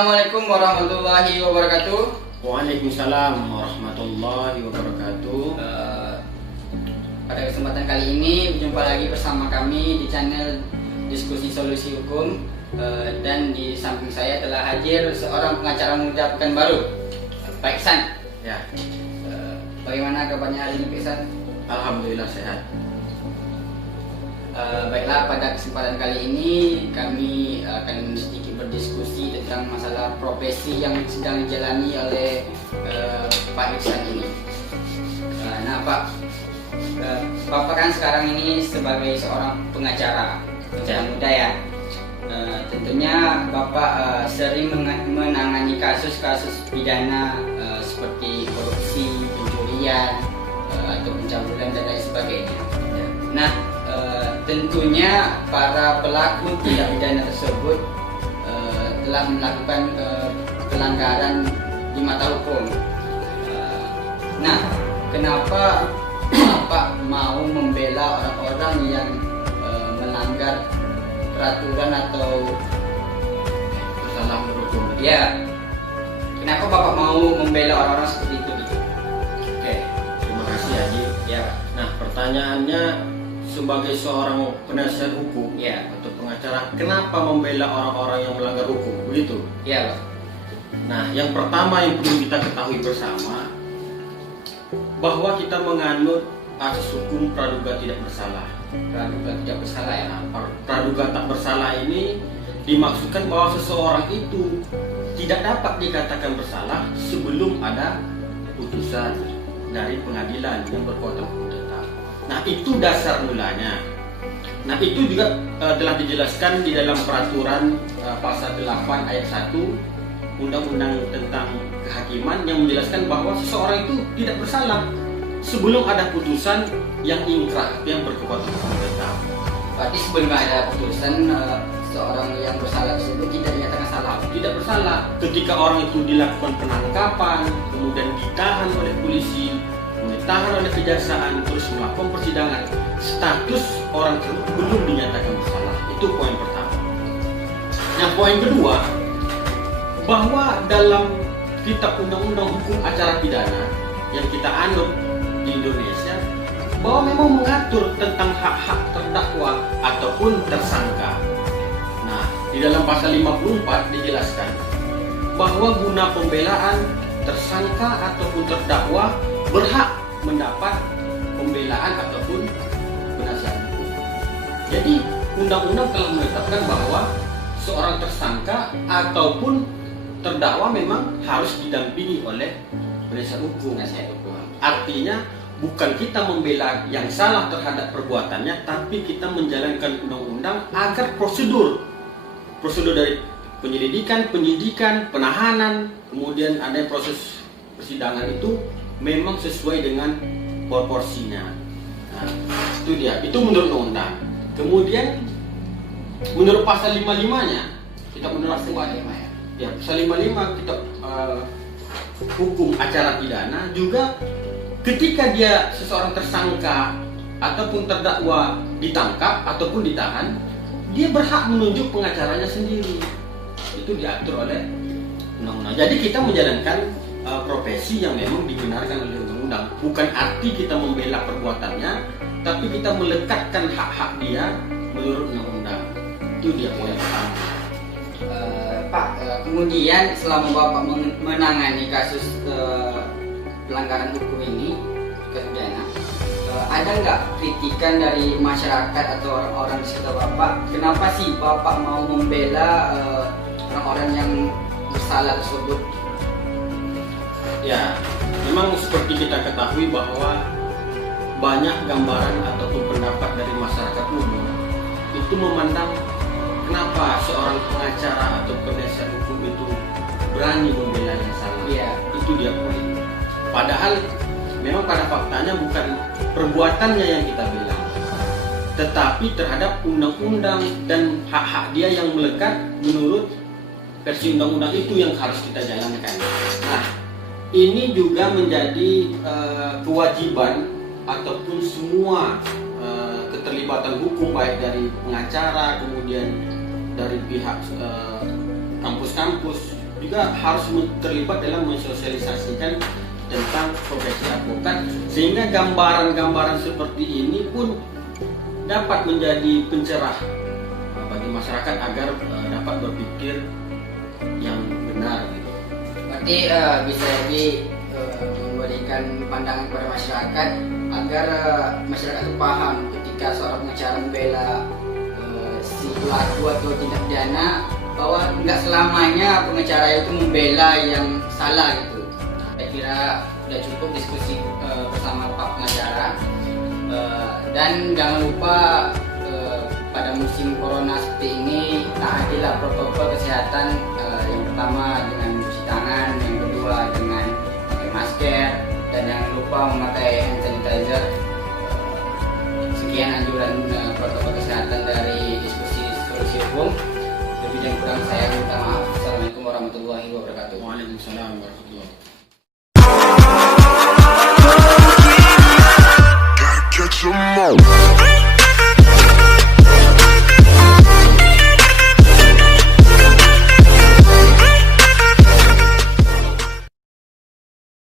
Assalamualaikum warahmatullahi wabarakatuh. Waalaikumsalam warahmatullahi wabarakatuh. Pada kesempatan kali ini berjumpa lagi bersama kami di channel Diskusi Solusi Hukum. Dan di samping saya telah hadir seorang pengacara muda Pekanbaru, Pak Iksan. Ya, Bagaimana kabarnya hari ini, Pak Iksan? alhamdulillah sehat. Baiklah, pada kesempatan kali ini kami akan sedikit berdiskusi tentang masalah profesi yang sedang dijalani oleh Pak Iksan ini. Nah Pak, Bapak kan sekarang ini sebagai seorang pengacara muda ya. Tentunya Bapak sering menangani kasus-kasus pidana seperti korupsi, pencurian, atau pencabulan dan lain sebagainya. Nah, tentunya para pelaku tindak pidana tersebut telah melakukan pelanggaran di mata hukum. Nah, kenapa Bapak mau membela orang-orang yang melanggar peraturan atau Bersalah menurut hukum. ya? Kenapa Bapak mau membela orang-orang seperti itu gitu? Oke, terima kasih Haji. Ya, Pak. Nah, pertanyaannya sebagai seorang penasihat hukum Ya, atau pengacara, kenapa membela orang-orang yang melanggar hukum? Begitu. ya, Pak. Nah, yang pertama yang perlu kita ketahui bersama bahwa kita menganut asas hukum praduga tidak bersalah. Praduga tidak bersalah ya. Nah, praduga tak bersalah ini dimaksudkan bahwa seseorang itu tidak dapat dikatakan bersalah sebelum ada putusan dari pengadilan yang berkuatan hukum tetap. Nah, itu dasar mulanya. Nah, itu juga telah dijelaskan di dalam peraturan pasal 8 ayat 1 Undang-Undang tentang Kehakiman yang menjelaskan bahwa seseorang itu tidak bersalah sebelum ada putusan yang inkrah, yang berkekuatan hukum tetap. Berarti sebelum ada putusan seorang yang bersalah tersebut tidak dinyatakan salah. Tidak bersalah. Ketika orang itu dilakukan penangkapan, kemudian ditahan oleh polisi, ditahan oleh kejaksaan, terus melakukan persidangan, status orang tersebut belum dinyatakan bersalah. Itu poin pertama. Yang poin kedua, bahwa dalam kitab undang-undang hukum acara pidana yang kita anut di Indonesia, bahwa memang mengatur tentang hak-hak terdakwa ataupun tersangka. Nah, di dalam pasal 54 dijelaskan bahwa guna pembelaan tersangka ataupun terdakwa berhak mendapat pembelaan ataupun penasihat hukum. Jadi, undang-undang telah menetapkan bahwa seorang tersangka ataupun terdakwa memang harus didampingi oleh penasihat hukum. Artinya bukan kita membela yang salah terhadap perbuatannya, tapi kita menjalankan undang-undang agar prosedur dari penyelidikan, penyidikan, penahanan, kemudian ada proses persidangan itu memang sesuai dengan proporsinya. Nah, itu dia. Itu menurut undang-undang. Kemudian menurut pasal 55-nya, kita menurut pasal 55 ya. Ya, pasal 55 kita hukum acara pidana juga ketika dia seseorang tersangka ataupun terdakwa ditangkap ataupun ditahan, dia berhak menunjuk pengacaranya sendiri. Itu diatur oleh undang-undang. Jadi kita menjalankan profesi yang memang dibenarkan oleh undang-undang. Bukan arti kita membela perbuatannya, tapi kita melekatkan hak-hak dia menurut undang-undang. Itu dia poin pertama. Pak, kemudian selama Bapak menangani kasus pelanggaran hukum ini, pidana, ada nggak kritikan dari masyarakat atau orang-orang di sekitar Bapak? Kenapa sih Bapak mau membela orang-orang yang bersalah tersebut? Ya, memang seperti kita ketahui bahwa banyak gambaran ataupun pendapat dari masyarakat umum itu memandang kenapa seorang pengacara atau penasihat hukum itu berani membela yang salah. Iya. Itu dia poin. Padahal memang pada faktanya bukan perbuatannya yang kita bela, tetapi terhadap undang-undang dan hak-hak dia yang melekat menurut versi undang-undang itu yang harus kita jalankan. Nah, ini juga menjadi kewajiban ataupun semua keterlibatan hukum, baik dari pengacara, kemudian dari pihak kampus-kampus, juga harus terlibat dalam mensosialisasikan tentang profesi advokat, sehingga gambaran-gambaran seperti ini pun dapat menjadi pencerah bagi masyarakat agar dapat berpikir yang benar gitu. Berarti bisa jadi memberikan pandangan kepada masyarakat agar masyarakat itu paham ketika seorang pengacara membela si pelaku atau tindak pidana, bahwa nggak selamanya pengacara itu membela yang salah gitu. Saya kira sudah cukup diskusi bersama Pak Pengacara, dan jangan lupa pada musim corona seperti ini taatilah protokol kesehatan, yang pertama dengan cuci tangan, yang kedua dengan pakai masker, dan jangan lupa memakai hand sanitizer. Sekian anjuran protokol kesehatan dari diskusi solusi hukum. Lebih dan kurang saya minta maaf. Assalamualaikum warahmatullahi wabarakatuh. Waalaikumsalam warahmatullahi wabarakatuh.